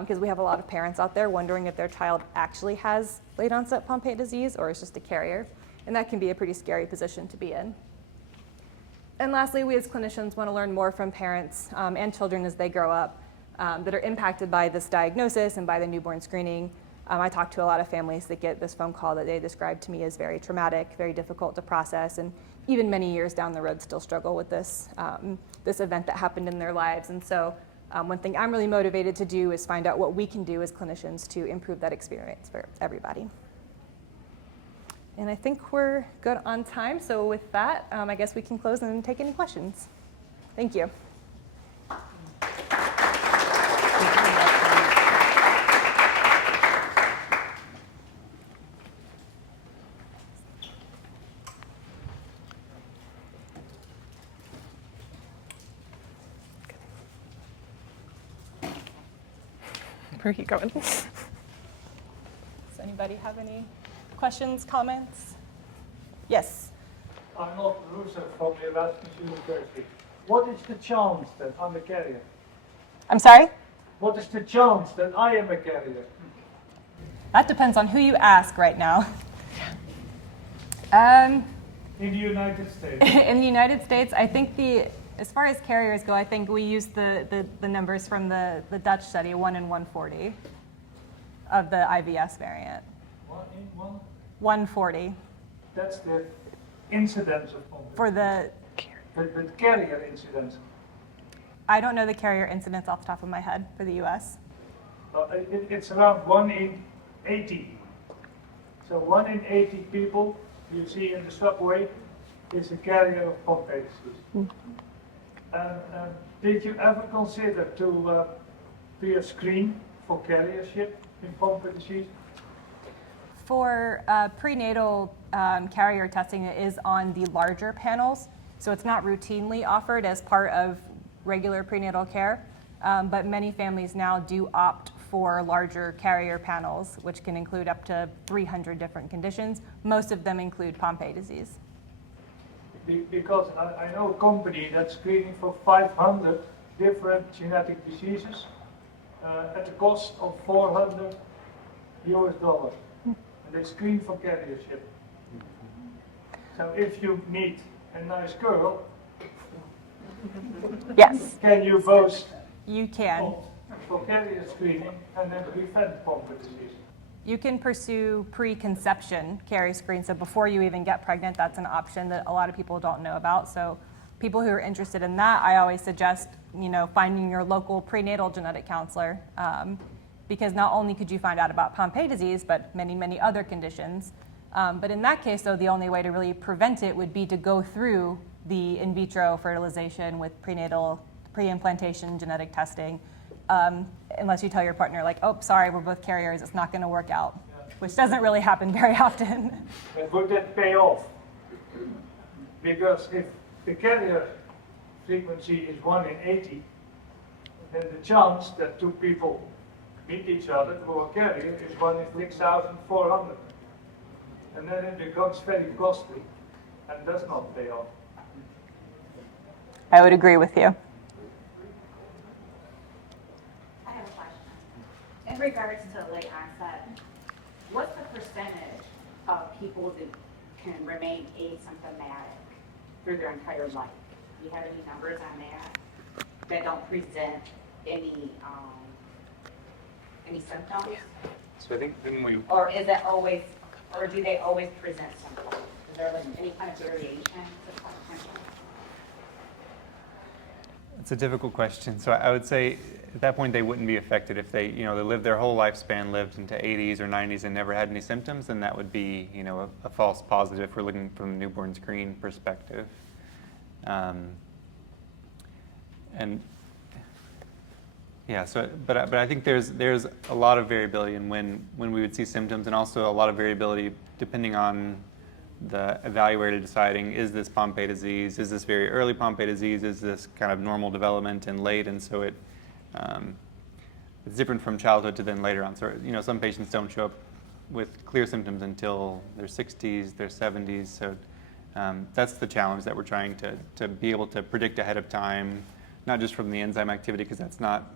because we have a lot of parents out there wondering if their child actually has late-onset Pompe disease or is just a carrier, and that can be a pretty scary position to be in. And lastly, we as clinicians want to learn more from parents and children as they grow up that are impacted by this diagnosis and by the newborn screening. I talk to a lot of families that get this phone call that they describe to me as very traumatic, very difficult to process, and even many years down the road still struggle with this, this event that happened in their lives. And so one thing I'm really motivated to do is find out what we can do as clinicians to improve that experience for everybody. And I think we're good on time. So with that, I guess we can close and take any questions. Thank you. Where are you going? Does anybody have any questions, comments? Yes. Arnold Russo from the Erasmus University. What is the chance that I'm a carrier? I'm sorry? What is the chance that I am a carrier? That depends on who you ask right now. In the United States? In the United States, I think as far as carriers go, I think we use the numbers from the Dutch study, 1 in 140 of the IVS variant. 1 in 1? 140. That's the incidence of Pompe. For the carrier incidence. I don't know the carrier incidence off the top of my head for the US. It's around 1 in 80. So 1 in 80 people you see in the subway is a carrier of Pompe disease. Did you ever consider to be a screen for carriership in Pompe disease? For prenatal carrier testing, it is on the larger panels, so it's not routinely offered as part of regular prenatal care, but many families now do opt for larger carrier panels, which can include up to 300 different conditions. Most of them include Pompe disease. Because I know a company that's screening for 500 different genetic diseases, at the cost of $400 US. And they screen for carriership. So if you meet a nice girl, Yes, can you boast you can. for carrier screening and then prevent Pompe disease? You can pursue preconception carrier screen. So before you even get pregnant, that's an option that a lot of people don't know about. So people who are interested in that, I always suggest, finding your local prenatal genetic counselor, because not only could you find out about Pompe disease, but many, many other conditions. But in that case, though, the only way to really prevent it would be to go through the in vitro fertilization with pre-implantation genetic testing, unless you tell your partner, like, oh, sorry, we're both carriers, it's not going to work out, which doesn't really happen very often. But would that pay off? Because if the carrier frequency is 1 in 80, then the chance that two people meet each other who are carrier is 1 in 6,400. And then it becomes very costly and does not pay off. I would agree with you. I have a question. In regards to late onset, what's the percentage of people that can remain asymptomatic through their entire life? Do you have any numbers on that don't present any symptoms? So I think when we Or is it always, or do they always present symptoms? Is there like any kind of variation to the question? It's a difficult question. So I would say at that point they wouldn't be affected if they lived their whole lifespan, lived into 80s or 90s and never had any symptoms, then that would be, a false positive if we're looking from the newborn screen perspective. And yeah, but I think there's a lot of variability in when we would see symptoms, and also a lot of variability depending on the evaluator deciding, is this Pompe disease, is this very early Pompe disease, is this kind of normal development and late, and so it's different from childhood to then later on. So some patients don't show up with clear symptoms until their 60s, their 70s, so that's the challenge that we're trying to be able to predict ahead of time, not just from the enzyme activity, because that's not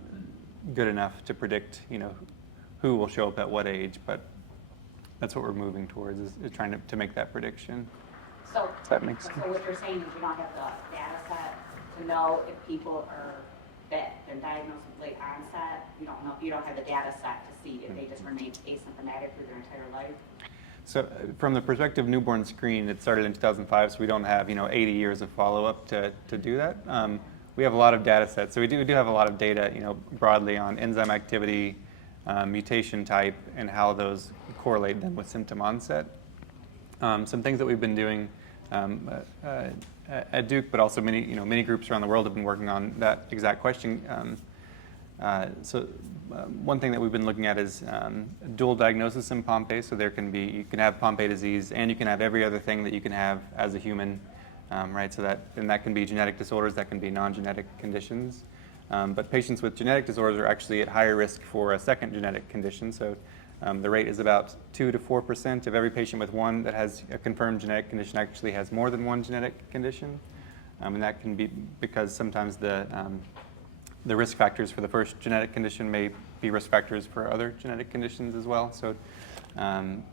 good enough to predict who will show up at what age, but that's what we're moving towards, is trying to make that prediction. So, That makes sense. So what you're saying is you don't have the data set to know if people that they're diagnosed with late onset. You don't have the data set to see if they just remain asymptomatic through their entire life. So from the perspective of newborn screen, it started in 2005, so we don't have 80 years of follow-up to do that. We have a lot of data sets, so we do have a lot of data broadly on enzyme activity, mutation type, and how those correlate then with symptom onset. Some things that we've been doing at Duke, but also many groups around the world have been working on that exact question. One thing that we've been looking at is dual diagnosis in Pompe. So you can have Pompe disease and you can have every other thing that you can have as a human, right? So that can be genetic disorders, that can be non-genetic conditions. But patients with genetic disorders are actually at higher risk for a second genetic condition. So the rate is about 2 to 4% of every patient with one that has a confirmed genetic condition actually has more than one genetic condition. And that can be because sometimes the risk factors for the first genetic condition may be risk factors for other genetic conditions as well. So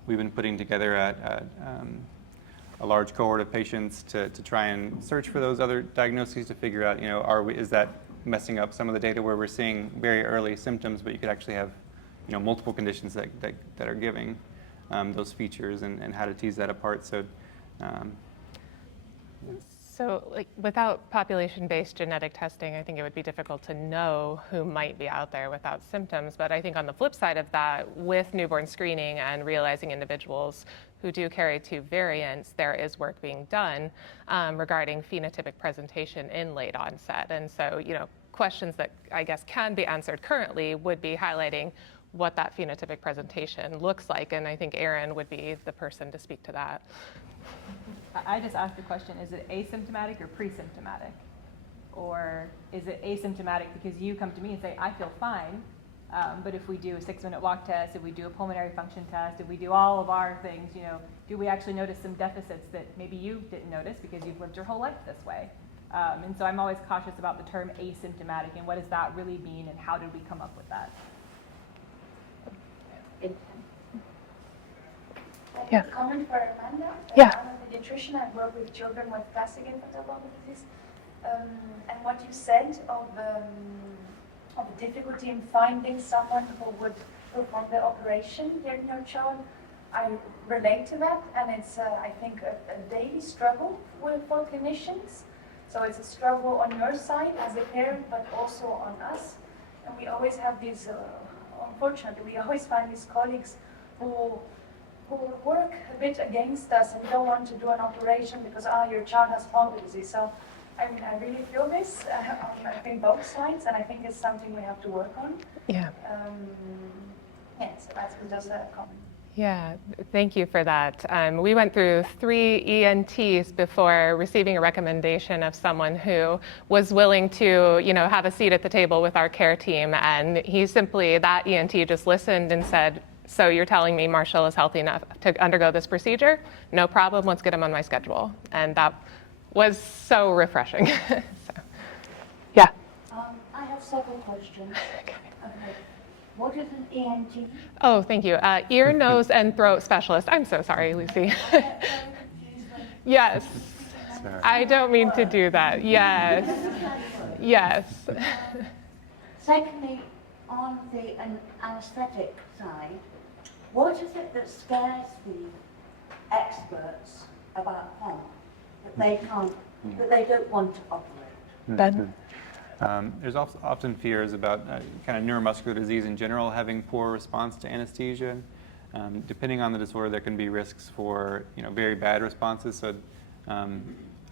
we've been putting together a large cohort of patients to try and search for those other diagnoses to figure out, is that messing up some of the data where we're seeing very early symptoms, but you could actually have multiple conditions that are giving those features, and how to tease that apart. So without population-based genetic testing, I think it would be difficult to know who might be out there without symptoms. But I think on the flip side of that, with newborn screening and realizing individuals who do carry two variants, there is work being done regarding phenotypic presentation in late onset. And so, questions that I guess can be answered currently would be highlighting what that phenotypic presentation looks like. And I think Erin would be the person to speak to that. I just asked the question, is it asymptomatic or pre-symptomatic? Or is it asymptomatic because you come to me and say, I feel fine, but if we do a 6-minute walk test, if we do a pulmonary function test, if we do all of our things, do we actually notice some deficits that maybe you didn't notice because you've lived your whole life this way? And so I'm always cautious about the term asymptomatic and what does that really mean and how did we come up with that? Yeah. Comment for Amanda. Yeah. I'm a pediatrician. I work with children with classic infantile-onset disease. And what you said of the difficulty in finding someone who would perform the operation during your child, I relate to that, and it's I think a daily struggle for clinicians. So it's a struggle on your side as a parent, but also on us. And we always have these, unfortunately, we always find these colleagues who work a bit against us and don't want to do an operation because your child has Pompe disease. So I mean, I really feel this on I think both sides, and I think it's something we have to work on. Yeah. So that's just a comment. Yeah, thank you for that. We went through 3 ENTs before receiving a recommendation of someone who was willing to, have a seat at the table with our care team. And that ENT just listened and said, so you're telling me Marshall is healthy enough to undergo this procedure? No problem, let's get him on my schedule. And that was so refreshing. So, yeah. I have several questions. Okay. What is an ENT? Oh, thank you. Ear, nose, and throat specialist. I'm so sorry, Lucy. Yes. Sorry. I don't mean to do that. Yes. Yes. Secondly, on the anesthetic side, what is it that scares the experts about Pompe that they don't want to operate? Ben? There's often fears about kind of neuromuscular disease in general having poor response to anesthesia. Depending on the disorder, there can be risks for very bad responses. So I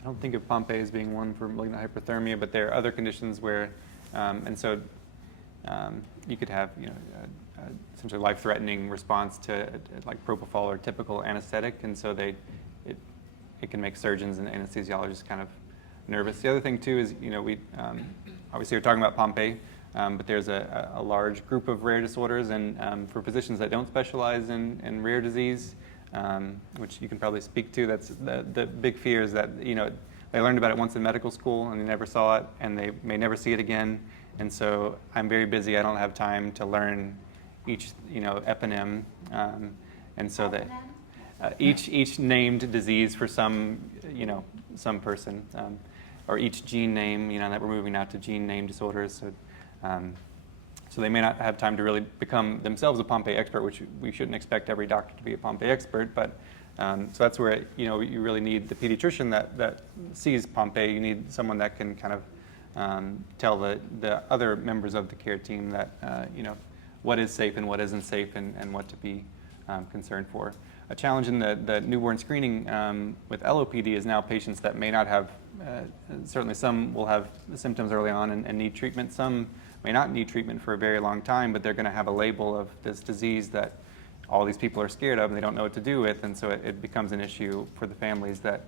don't think of Pompe as being one for malignant hyperthermia, but there are other conditions where, you could have essentially life-threatening response to like propofol or typical anesthetic, and so it can make surgeons and anesthesiologists kind of nervous. The other thing too is we obviously we're talking about Pompe, but there's a large group of rare disorders, and for physicians that don't specialize in rare disease, which you can probably speak to, that's the big fear is that they learned about it once in medical school and they never saw it, and they may never see it again. And so I'm very busy. I don't have time to learn each eponym, and so that each named disease for some person. Or each gene name, that we're moving now to gene name disorders. So they may not have time to really become themselves a Pompe expert, which we shouldn't expect every doctor to be a Pompe expert. But so that's where you really need the pediatrician that sees Pompe. You need someone that can kind of tell the other members of the care team that what is safe and what isn't safe, and what to be concerned for. A challenge in the newborn screening with LOPD is now patients that may not have, certainly some will have symptoms early on and need treatment. Some may not need treatment for a very long time, but they're going to have a label of this disease that all these people are scared of and they don't know what to do with, and so it becomes an issue for the families that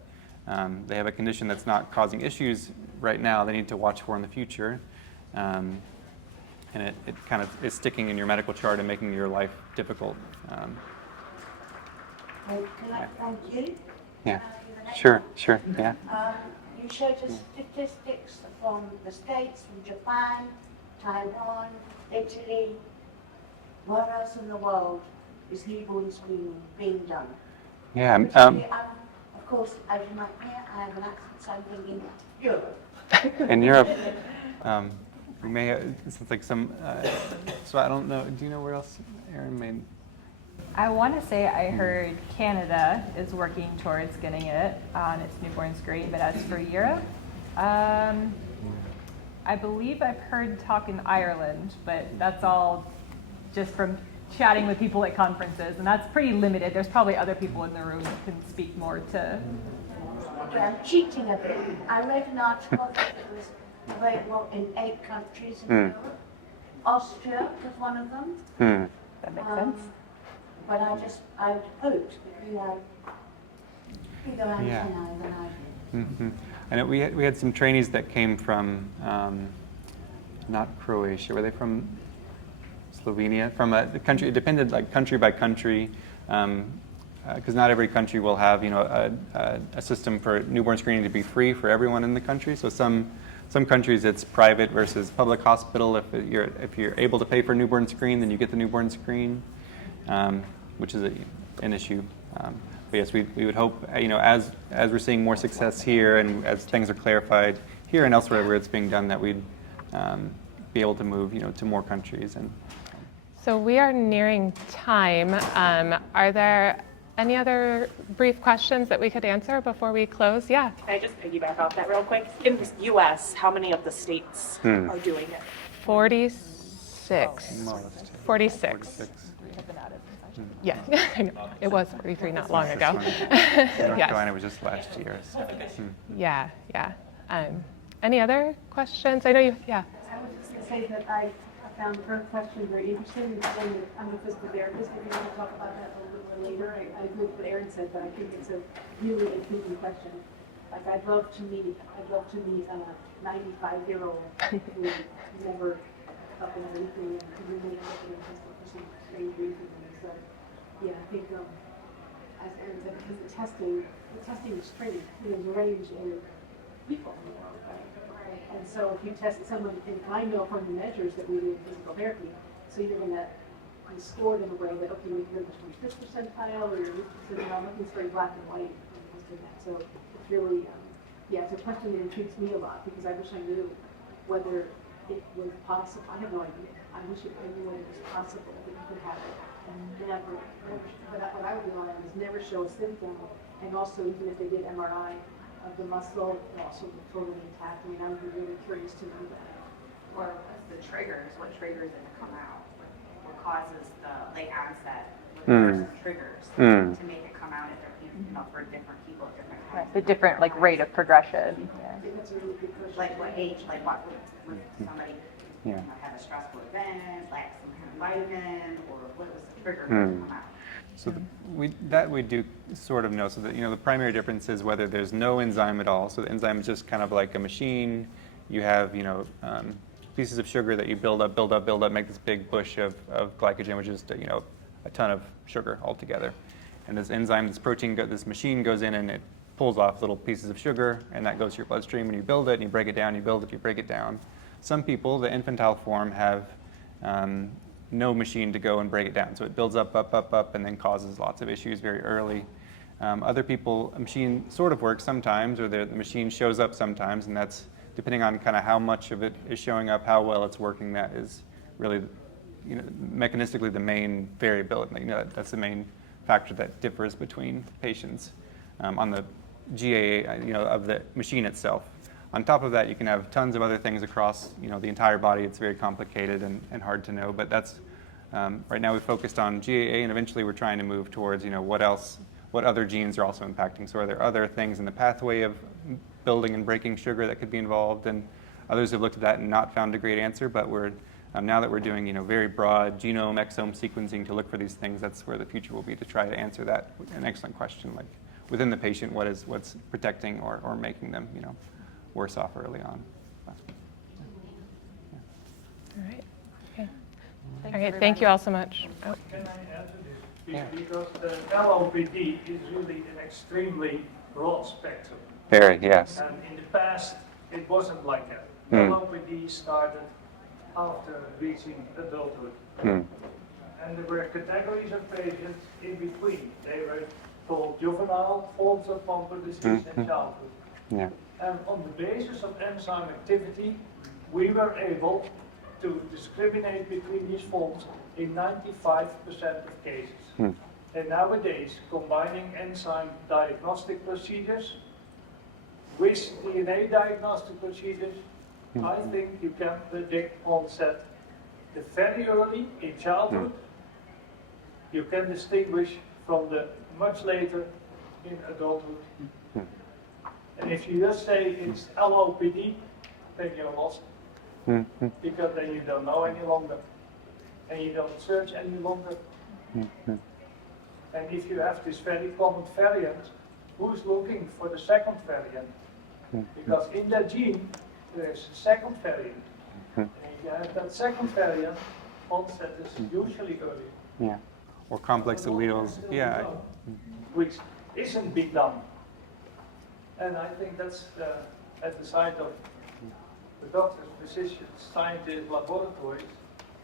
they have a condition that's not causing issues right now, they need to watch for in the future. And it kind of is sticking in your medical chart and making your life difficult. Can I thank you? Yeah, sure, yeah. You showed us statistics from the States, from Japan, Taiwan, Italy. Where else in the world is newborn screening being done? Yeah. Of course, as you might hear, I have an accent, so I'm thinking Europe. In Europe, we may have, it's like some, so I don't know, do you know where else Erin may? I want to say I heard Canada is working towards getting it on its newborn screen, but as for Europe, I believe I've heard talk in Ireland, but that's all just from chatting with people at conferences, and that's pretty limited. There's probably other people in the room that can speak more to. I'm cheating a bit. I read an article that it was available in 8 countries in Europe. Austria was one of them. That makes sense. But I hoped that you had bigger antennae than I did. Mm-hmm. I know we had some trainees that came from, not Croatia, were they from Slovenia? From the country, it depended like country by country. because not every country will have, a system for newborn screening to be free for everyone in the country. So some countries it's private versus public hospital. If you're able to pay for a newborn screen, then you get the newborn screen, which is an issue. But yes, we would hope, as we're seeing more success here and as things are clarified here and elsewhere where it's being done, that we'd be able to move, to more countries. And So we are nearing time. Are there any other brief questions that we could answer before we close? Yeah. Can I just piggyback off that real quick? In the U.S., how many of the states are doing it? 46. 46. Yeah, I know. It was 43 not long ago. North Yes. Carolina was just last year. So. Yeah. Any other questions? I know you, yeah. I was just going to say that I found her question very interesting. And I'm a physical therapist, if you want to talk about that a little bit later. I agree with what Erin said, but I think it's a really intriguing question. Like, I'd love to meet a 95-year-old who never up in anything and who really looking at for some strange reason. So, yeah, I think, as Erin said, because the testing is training. There's a range in people in the world, right? And so if you test someone, and I know from the measures that we do in physical therapy, so you're going to be scored in a way that, okay, you're this 25th percentile, or you're it's very black and white when it comes to that. So it's really, it's a question that intrigues me a lot, because I wish I knew whether it was possible. I have no idea. I wish I knew whether it was possible that you could have it and never, but what I would rely on is never show a symptom, and also even if they did MRI of the muscle, also totally intact. I mean, I would be really curious to know that. Or what's the triggers? What triggers it to come out? What causes the late onset? What are the triggers to make it come out at different, for different people, different times? The different rate of progression. I think that's a really good question. Like what age? Like what would somebody have a stressful event, lack some kind of vitamin, or what was the trigger to come out? So we do sort of know. So that the primary difference is whether there's no enzyme at all. So the enzyme is just kind of like a machine. You have pieces of sugar that you build up, make this big bush of glycogen, which is a ton of sugar altogether. And this enzyme, this protein, this machine goes in and it pulls off little pieces of sugar, and that goes to your bloodstream. And you build it, and you break it down. You build it, you break it down. Some people, the infantile form, have no machine to go and break it down. So it builds up, and then causes lots of issues very early. Other people, a machine sort of works sometimes, or the machine shows up sometimes, and that's depending on kind of how much of it is showing up, how well it's working. That is really, mechanistically the main variability. That's the main factor that differs between patients on the GAA, of the machine itself. On top of that, you can have tons of other things across, the entire body. It's very complicated and hard to know. But that's right now we've focused on GAA, and eventually we're trying to move towards, what other genes are also impacting. So are there other things in the pathway of building and breaking sugar that could be involved? And others have looked at that and not found a great answer. But we're now that we're doing, very broad genome, exome sequencing to look for these things, that's where the future will be to try to answer that. An excellent question, like within the patient, what's protecting or making them, worse off early on. All right. Okay. All right. Thank you all so much. Oh. Can I add to this? Because the LOPD is really an extremely broad spectrum. Very, yes. And in the past, it wasn't like that. LOPD started after reaching adulthood. And there were categories of patients in between. They were called juvenile forms of Pompe disease in childhood. Yeah. And on the basis of enzyme activity, we were able to discriminate between these forms in 95% of cases. And nowadays, combining enzyme diagnostic procedures with DNA diagnostic procedures, I think you can predict onset very early in childhood. You can distinguish from the much later in adulthood. And if you just say it's LOPD, then you're lost. Because then you don't know any longer. And you don't search any longer. And if you have this very common variant, who's looking for the second variant? Because in that gene, there's a second variant. And if you have that second variant, onset is usually early. Yeah. or complex alleles. Yeah. Which isn't being done. And I think that's at the side of the doctors, physicians, scientists, laboratories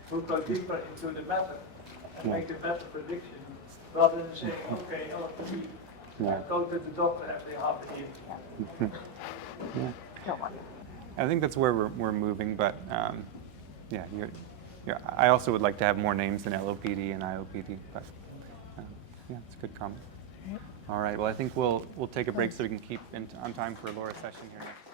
who go deeper into the matter and make a better prediction rather than saying, okay, LOPD, go to the doctor every half a year. I think that's where we're moving, but yeah, I also would like to have more names than LOPD and IOPD, but yeah, it's a good comment. All right, well, I think we'll take a break so we can keep on time for Laura's session here next.